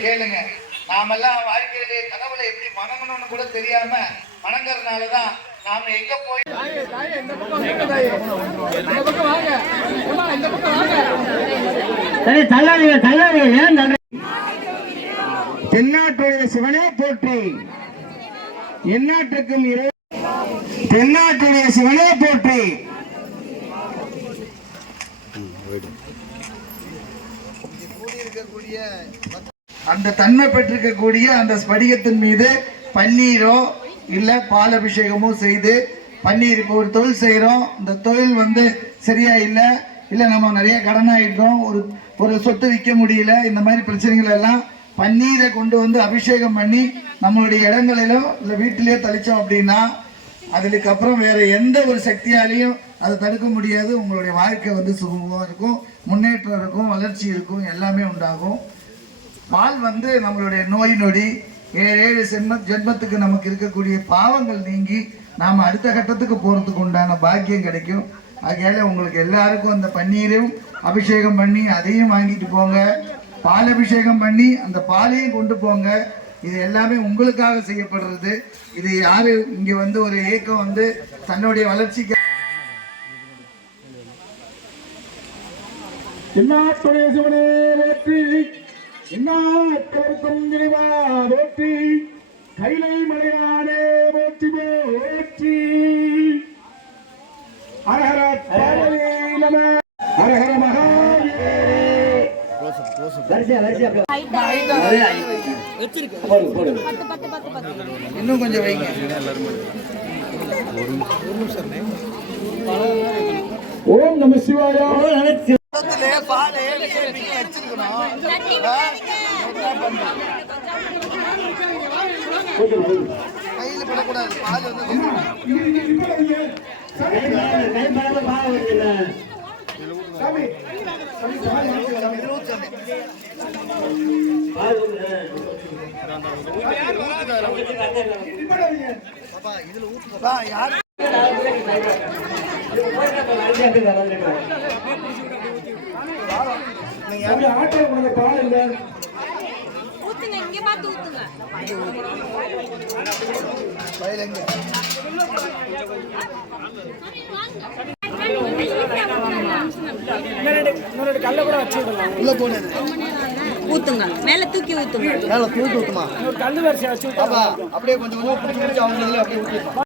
கேளுங்க. நாமெல்லாம் வாழ்க்கையிலே கடவுளை எப்படி வணங்கணும்னு கூட தெரியாம வணங்குறதுனால தான் நாம எங்க போய் சரி தள்ளாதீங்க தள்ளாதீங்க ஏன் தள்ளுறீங்க? தென்னாட்டுடைய சிவனே போற்றி. எந்நாட்டுக்கும் இறை தென்னாட்டுடைய சிவனே போற்றி. கூடியிருக்கக்கூடிய அந்த தன்மை பெற்றிருக்கக்கூடிய அந்த ஸ்படிகத்தின் மீது பன்னீரோ இல்லை பால் அபிஷேகமோ செய்து பன்னீர் இப்போ ஒரு தொழில் செய்கிறோம் இந்த தொழில் வந்து சரியா இல்லை இல்லை நம்ம நிறைய கடனாகிட்டோம் ஒரு ஒரு சொத்து விற்க முடியல இந்த மாதிரி பிரச்சனைகள் எல்லாம் பன்னீரை கொண்டு வந்து அபிஷேகம் பண்ணி நம்மளுடைய இடங்களிலோ இல்லை வீட்டிலேயோ தெளித்தோம் அப்படின்னா அதுக்கப்புறம் வேற எந்த ஒரு சக்தியாலையும் அதை தடுக்க முடியாது. உங்களுடைய வாழ்க்கை வந்து சுகமாக இருக்கும் முன்னேற்றம் இருக்கும் வளர்ச்சி இருக்கும் எல்லாமே உண்டாகும். பால் வந்து நம்மளுடைய நோய் நொடி ஏழு ஏழு சென்ம ஜென்மத்துக்கு நமக்கு இருக்கக்கூடிய பாவங்கள் நீங்கி நாம் அடுத்த கட்டத்துக்கு போகிறதுக்கு உண்டான பாக்கியம் கிடைக்கும். ஆகையால் உங்களுக்கு எல்லாருக்கும் அந்த பன்னீரும் அபிஷேகம் பண்ணி அதையும் வாங்கிட்டு போங்க. பால் அபிஷேகம் பண்ணி அந்த பாலையும் கொண்டு போங்க. இது எல்லாமே உங்களுக்காக செய்யப்படுறது. இது யாரு இங்க வந்து ஒரு இயக்கம் வந்து தன்னுடைய வளர்ச்சிக்கு எந்நாட்டுடைய சிவனே எந்நாட்டவர்க்கும் இறைவா போற்றி கைலை மலையானே போற்றி போற்றி ஹரஹர பார்வதி நம. போடுங்க, போடுங்க. இன்னும் கொஞ்சம் வைங்க ஓம் நம சிவாயா பாலை விசேஷிக்க வச்சிருக்கணும்? கையில படக்கூடாது பால் வந்து கை அப்படி ஆட்டோ உனக்கு பால் இல்லை. ஊத்துங்க இங்க பார்த்து ஊத்துங்க. பயில எங்க உள்ள போனது ஊத்துங்க. மேல தூக்கி ஊத்துங்க. மேல தூக்கி ஊத்துமா? பாப்பா அப்படியே கொஞ்சம் கொஞ்சம் பிடிச்சி பிடிச்சி அவங்க அப்படியே ஊத்திடலாம்.